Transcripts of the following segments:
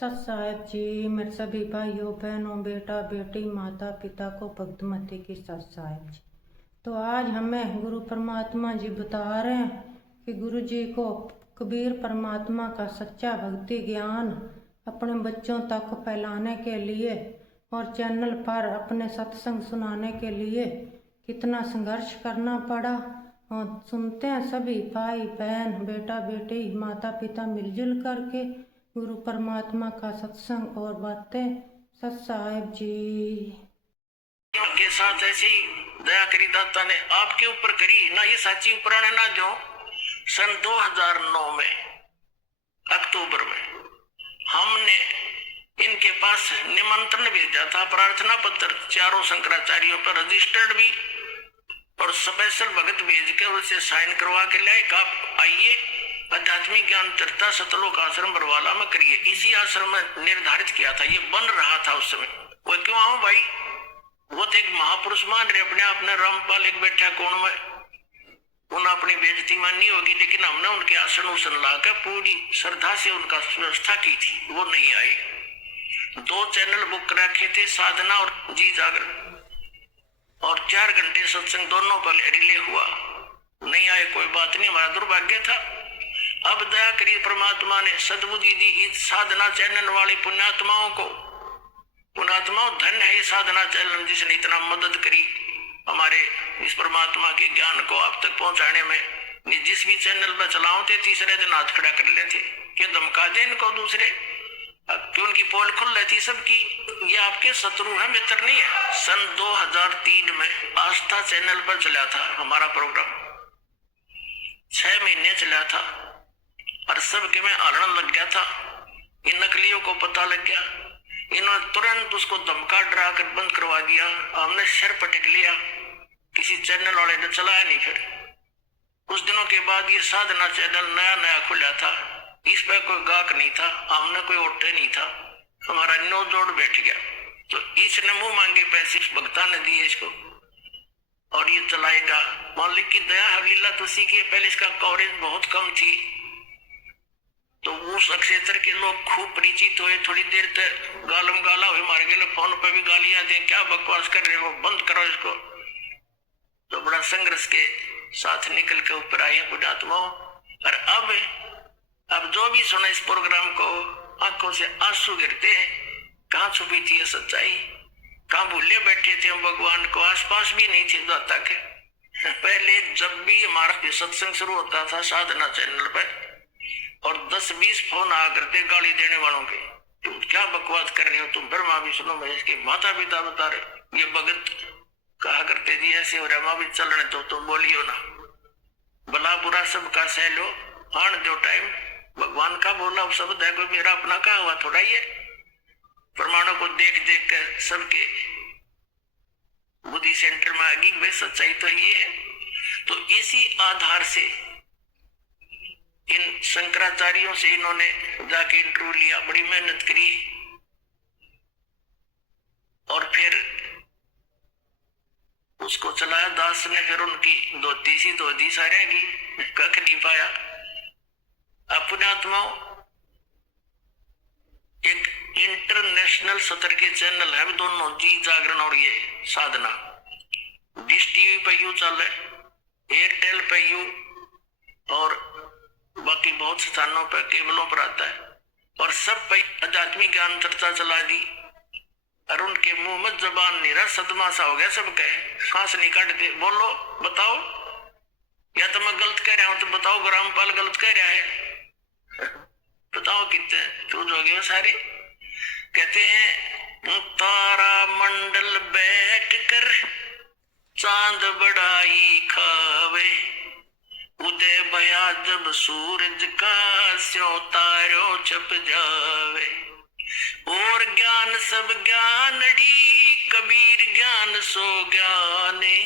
सत साहेब जी, मेरे सभी भाइयों बहनों बेटा बेटी माता पिता को भक्तमती की सत साहेब जी। तो आज हमें गुरु परमात्मा जी बता रहे हैं कि गुरु जी को कबीर परमात्मा का सच्चा भक्ति ज्ञान अपने बच्चों तक फैलाने के लिए और चैनल पर अपने सत्संग सुनाने के लिए कितना संघर्ष करना पड़ा। और सुनते हैं सभी भाई बहन बेटा बेटी माता पिता मिलजुल करके गुरु परमात्मा का सत्संग और बातें। सत साहेब जी के साथ ऐसी दया करी दाता ने आपके ऊपर करी ना, ये साची पुराने ना जो सन 2009 में अक्टूबर में हमने इनके पास निमंत्रण भेजा था, प्रार्थना पत्र चारों शंकराचार्यों पर रजिस्टर्ड भी और स्पेशल भगत भेज के उसे साइन करवा के लाए। आप आइए आध्यात्मिक ज्ञान चर्चा सतलोक आश्रम बरवाला में करिए। इसी आश्रम में निर्धारित किया था, ये बन रहा था उस समय। वो क्यों आऊं भाई, वो तो एक महापुरुष मान रहे अपने आप ने, रामपाल एक बैठा कोण में, उन्हें अपनी बेइज्जती माननी होगी, लेकिन हमने उनके आसन उसन लाकर पूरी श्रद्धा से उनका व्यवस्था की थी, वो नहीं आए। 2 चैनल बुक रखे थे, साधना और जी जागरण, और 4 घंटे सत्संग दोनों पर रिले हुआ। नहीं आए, कोई बात नहीं, हमारा दुर्भाग्य था। अब दया करी परमात्मा ने सद्बुद्धि दी इस साधना चैनल वाले पुण्यात्माओं को। पुण्यात्माओं धन है साधना चैनल जिसने इतना मदद करी हमारे इस परमात्मा के ज्ञान को आप तक पहुंचाने में। जिस भी चैनल पर चलाओ थे तीसरे दिन हाथ खड़ा कर लेते, क्यों धमका दे इनको दूसरे, क्यों उनकी पोल खुल रहती सबकी। ये आपके शत्रु है, मित्र नहीं है। सन 2003 में आस्था चैनल पर चला था हमारा प्रोग्राम, 6 महीने चला था और सबके में आलण लग गया था। इन नकलियों को पता लग गया, इन्होंने तुरंत उसको धमका डरा कर बंद करवा दिया। हमने सिर पटक लिया, किसी चैनल वाले ने चलाया नहीं। फिर कुछ दिनों के बाद ये साधना चैनल नया खुला था, इस पर कोई गाहक नहीं था, हमने कोई ओटे नहीं था, हमारा नो जोड़ बैठ गया। तो इसने मुंह मांगे पैसे भक्ता ने दिए इसको और ये चलाएगा। मालिक की दया हलीला तुसी की, पहले इसका कवरेज बहुत कम थी, तो उस क्षेत्र के लोग खूब परिचित हुए। थोड़ी देर तक गालम गाला हुए, मार गए, फोन पे भी गालियां दें, क्या बकवास कर रहे हो, बंद करो इसको। तो बड़ा संघर्ष के साथ निकल के ऊपर आए पुण्यात्माओं। और अब जो भी सुना इस प्रोग्राम को, आंखों से आंसू गिरते हैं। कहाँ छुपी थी ये सच्चाई, कहाँ भूले बैठे थे हम भगवान को, आसपास भी नहीं थे दाता के। पहले जब भी हमारा सत्संग शुरू होता था साधना चैनल पर, और 10-20 फोन आ करते गाली देने वालों के, तुम क्या बकवास कर रहे हो, तुम ब्रह्मा विष्णु महेश के माता पिता बता रहे। ये भगत कहा करते जी ऐसे हो रहा, भी चल रहे तो तुम बोलियो ना, भला बुरा सबका सह लो, आन दो टाइम। भगवान का बोला शब्द है, कोई मेरा अपना कहा हुआ थोड़ा ही है। प्रमाणों को देख देख कर सबके बुद्धि सेंटर में आगे भाई सच्चाई तो ये है। तो इसी आधार से इन शंकराचार्यों से इन्होंने जाके इंटरव्यू लिया, बड़ी मेहनत करी, और फिर उसको चलाया। दास ने फिर उनकी धोती सी धोती सारे की कख नहीं पाया। अपने आत्माओं एक इंटरनेशनल सतर के चैनल है दोनों, जी जागरण और ये साधना। डिश टीवी पे यू चल है, एयरटेल पे यू, और बाकी बहुत स्थानों पर केबलों पर आता है, और सब पे आध्यात्मिक ज्ञान चर्चा चला दी। और उनके मुंह में जबान निरा सदमा सा हो गया, सब कहे सांस नहीं काटते। बोलो बताओ, या तो मैं गलत कह रहा हूं तो बताओ, रामपाल गलत कह रहा है, बताओ कितने तो जो गए सारे। कहते हैं तारा मंडल बैठ कर चांद बड़ाई खावे, उदय भया जब सूरज का स्यों तारों छप जावे। और ज्ञान सब ज्ञानड़ी कबीर ज्ञान सो ज्ञाने,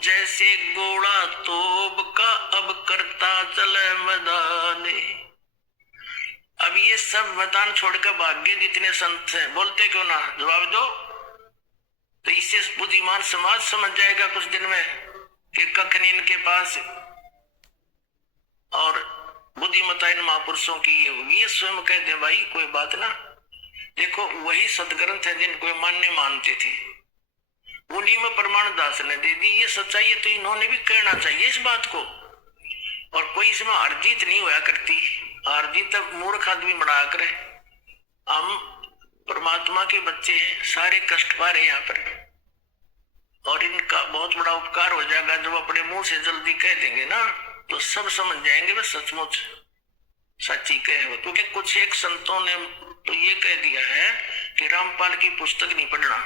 जैसे गोड़ा तोब का अब करता चले मैदाने। अब ये सब मैदान छोड़कर भाग्य जितने संत हैं, बोलते क्यों ना, जवाब दो। तो इससे बुद्धिमान समाज समझ जाएगा कुछ दिन में कि कख नहीं इनके पास, और बुद्धिमता इन महापुरुषों की ये होगी, ये स्वयं कह दे भाई कोई बात ना। देखो वही सदग्रंथ है जिनको मान्य मानते थे, उन्हीं में प्रमाण दास ने दे दी। ये सच्चाई है तो इन्होंने भी कहना चाहिए इस बात को। और कोई इसमें हार जीत नहीं होया करती, हार जीत तब मूर्ख आदमी बना करे। हम परमात्मा के बच्चे हैं, सारे कष्ट पा रहे यहाँ पर, और इनका बहुत बड़ा उपकार हो जाएगा जब अपने मुंह से जल्दी कह देंगे ना, तो सब समझ जाएंगे वे सचमुच सच्ची कहे हो। क्योंकि कुछ एक संतों ने तो ये कह दिया है कि रामपाल की पुस्तक नहीं पढ़ना,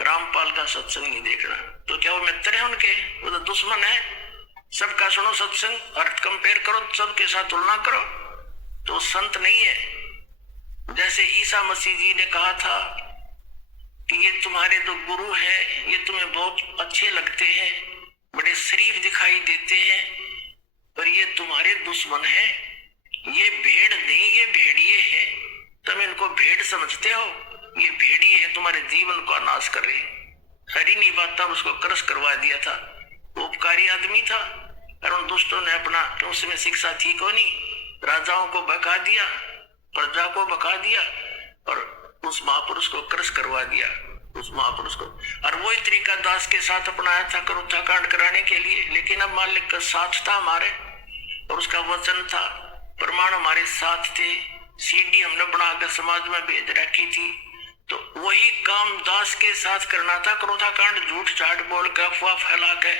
रामपाल का सत्संग नहीं देखना। तो क्या वो मित्र है उनके? वो तो दुश्मन है। सबका सुनो सत्संग, अर्थ कंपेयर करो, सबके साथ तुलना करो, तो संत नहीं है। जैसे ईसा मसीह जी ने कहा था कि ये तुम्हारे जो गुरु है ये तुम्हें बहुत अच्छे लगते हैं, बड़े शरीफ दिखाई देते हैं, पर ये तुम्हारे दुश्मन है। ये भेड़ नहीं, ये भेड़िए है। तुम इनको भेड़ समझते हो, ये भेड़िए है, तुम्हारे जीवन को नाश कर रहे हैं। हरी नहीं बात था, उसको क्रश करवा दिया था। उपकारी आदमी था, और उन दुष्टों ने अपना, उसमें शिक्षा थी को नहीं, राजाओं को बका दिया, प्रजा को बका दिया, और उस महापुरुष को क्रश करवा दिया, उस महापुरुष को। और वही तरीका दास के साथ अपनाया था करुणा कांड कराने के लिए। लेकिन अब मालिक का साथ था हमारे, और उसका वचन था, प्रमाण हमारे साथ थे, सीडी हमने बनाकर समाज में भेज रखी थी। तो वही काम दास के साथ करना था। क्रोधा कांड झूठ झाट बोल कर अफवाह फैला के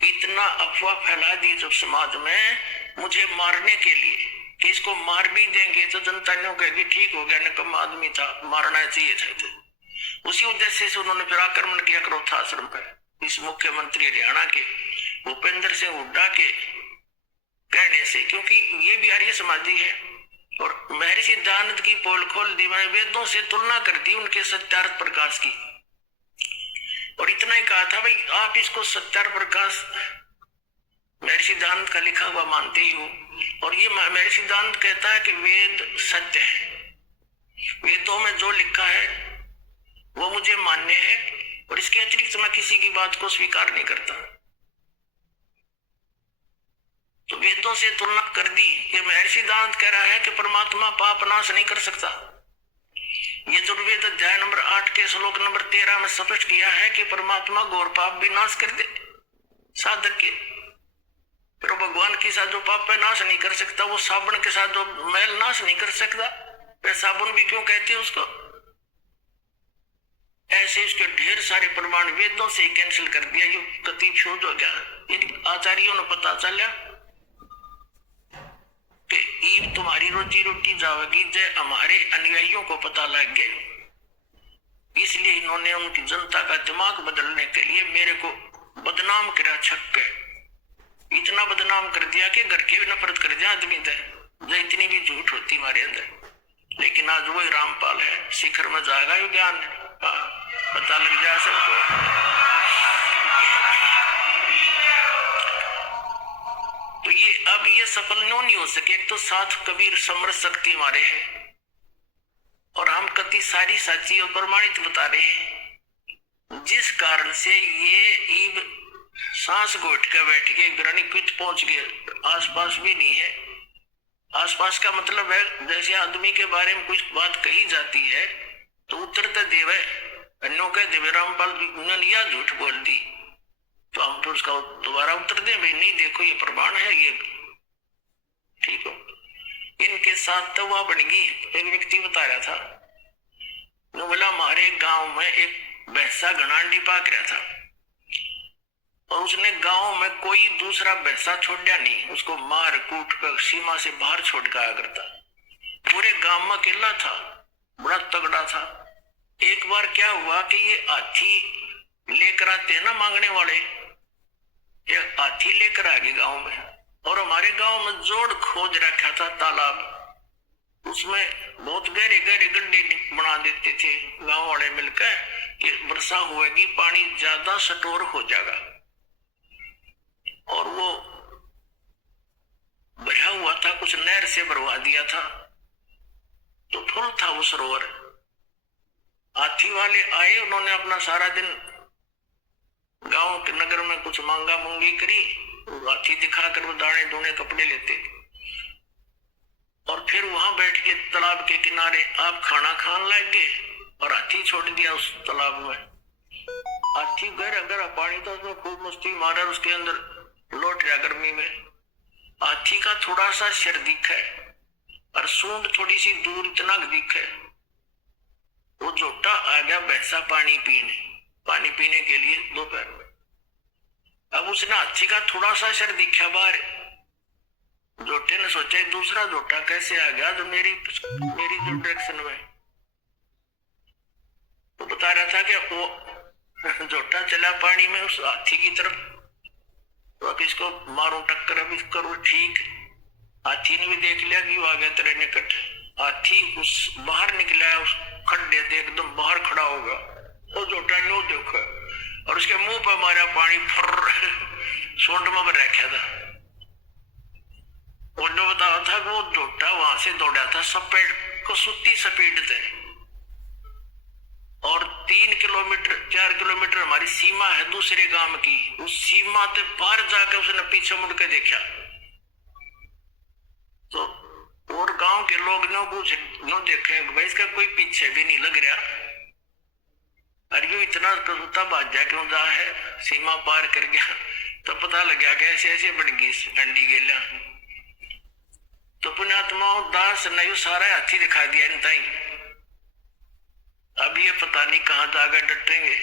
इतना अफवाह फैला दी जब समाज में, मुझे मारने के लिए कि इसको मार भी देंगे तो जनता ने कहेगी ठीक हो गया, निकम्मा आदमी था, मारना चाहिए था। उसी उद्देश्य से उन्होंने फिर आक्रमण किया क्रोधा आश्रम पर। इस मुख्यमंत्री हरियाणा के भूपेंद्र सिंह हुड्डा के कहने से, क्योंकि ये भी आर्य समाजी है, और महर्षि दयानंद की पोल खोल दी, मैंने वेदों से तुलना कर दी उनके सत्यार्थ प्रकाश की, और इतना ही कहा था भाई आप इसको सत्यार्थ प्रकाश महर्षि दयानंद का लिखा हुआ मानते ही हो। और ये महर्षि दयानंद कहता है कि वेद सत्य है, वेदों में जो लिखा है वो मुझे मान्य है, और इसके अतिरिक्त मैं किसी की बात को स्वीकार नहीं करता। तो वेदों से तुलना कर दी कि महर्षि दयानंद कह रहा है कि परमात्मा पाप नाश नहीं कर सकता। यजुर्वेद अध्याय नंबर 8 के श्लोक नंबर 13 में स्पष्ट किया है कि परमात्मा घोर पाप भी नाश कर दे साधक के। फिर भगवान के साथ जो पाप है नाश नहीं कर सकता, वो साबुन के साथ जो मैल नाश नहीं कर सकता, फिर साबुन भी क्यों कहते हैं उसको? ऐसे इसके ढेर सारे प्रमाण वेदों से कैंसिल कर दिया। ये कति शोध हो गया, इन आचार्यों ने पता चला कि ईब तुम्हारी रोजी रोटी जाएगी, जय हमारे अनुयायियों को पता लग गया। इसलिए इन्होंने उनकी जनता का दिमाग बदलने के लिए मेरे को बदनाम करा, छक के इतना बदनाम कर दिया कि घर के भी नफरत कर दिया आदमी थे, जो इतनी भी झूठ होती हमारे अंदर। लेकिन आज वही रामपाल है, शिखर में जाएगा ये ज्ञान, पता लग जाए सबको। तो ये अब ये सफल नहीं हो सके। एक तो साथ कबीर समर शक्ति हमारे है, और हम कति सारी साची और प्रमाणित बता रहे हैं, जिस कारण से ये ईब सांस घोट के बैठ के ग्रहणीकृत पहुंच गए, आसपास भी नहीं है। आसपास का मतलब है जैसे आदमी के बारे में कुछ बात कही जाती है तो उत्तर देव अन्यों के देवे रामपाल ने यह झूठ बोल दी, तो हम तो उसका दोबारा उत्तर दें भाई नहीं देखो ये प्रमाण है, ये ठीक हो। इनके साथ तो वह बन गई। एक व्यक्ति बता रहा था, बोला हमारे गांव में एक भैंसा घनांडी पाक रहा था, और उसने गांव में कोई दूसरा भैंसा छोड़ा नहीं, उसको मार कूट कर सीमा से बाहर छोड़ के आया करता। पूरे गांव में अकेला था, बड़ा तगड़ा था। एक बार क्या हुआ कि ये हाथी लेकर आते हैं ना मांगने वाले, एक हाथी लेकर आ गए गांव में, और हमारे गांव में जोड़ खोज रखा था तालाब, उसमें बहुत गहरे गहरे गड्ढे बना देते थे गांव वाले मिलकर कि वर्षा होगी पानी ज्यादा स्टोर हो जाएगा। और वो भरा हुआ था, कुछ नहर से भरवा दिया था, तो फुल था वो सरोवर। हाथी वाले आए, उन्होंने अपना सारा दिन गांव के नगर में कुछ मांगा मुंगी करी, हाथी दिखाकर वो दाने दूने कपड़े लेते, और फिर वहां बैठ के तालाब के किनारे आप खाना खाने लग गए और हाथी छोड़ दिया उस तालाब में। हाथी गहरा गहरा पानी था, उसमें खूब मस्ती मारा, उसके अंदर लौट गया गर्मी में। हाथी का थोड़ा सा सिर दिखे और सूंड थोड़ी सी दूर इतना दिखे। वो जोटा आ गया भैंसा पानी पीने के लिए दोपहर में। अब उसने हाथी का थोड़ा सा सिर दिखा बाहर। जोटे ने सोचा दूसरा जोटा कैसे आ गया जो मेरी जो डायरेक्शन में। वो बता रहा था कि वो जोटा चला पानी में उस हाथी की तरफ, तो अब इसको मारो टक्कर, अब इसको करो ठीक। हाथी ने भी देख लिया कि वो आ गया तेरे निकट। हाथी उस बाहर निकला, उस खड्डे से एकदम बाहर खड़ा होगा। वो जोटा नो देखा और उसके मुंह पर मारा पानी, फर सूंड में रखा था। वो जो बता रहा था कि वो जोटा वहां से दौड़ा था सपेट को सुती स्पीड से, और 3 किलोमीटर 4 किलोमीटर हमारी सीमा है दूसरे गांव की। उस सीमा से पार जाकर उसने पीछे मुड़ के देखा तो और गांव के लोग नो देखे भाई इसका कोई पीछे भी नहीं लग रहा। अरे इतना कुत्ता बाजा क्यों जा है, सीमा पार कर गया। तो पता लग गया कि ऐसे ऐसे बन गई ठंडी गेला। तो पुण्यात्माओं दास ने सारा हाथी दिखा दिया इनता ही। अब ये पता नहीं कहां जाकर डटेंगे।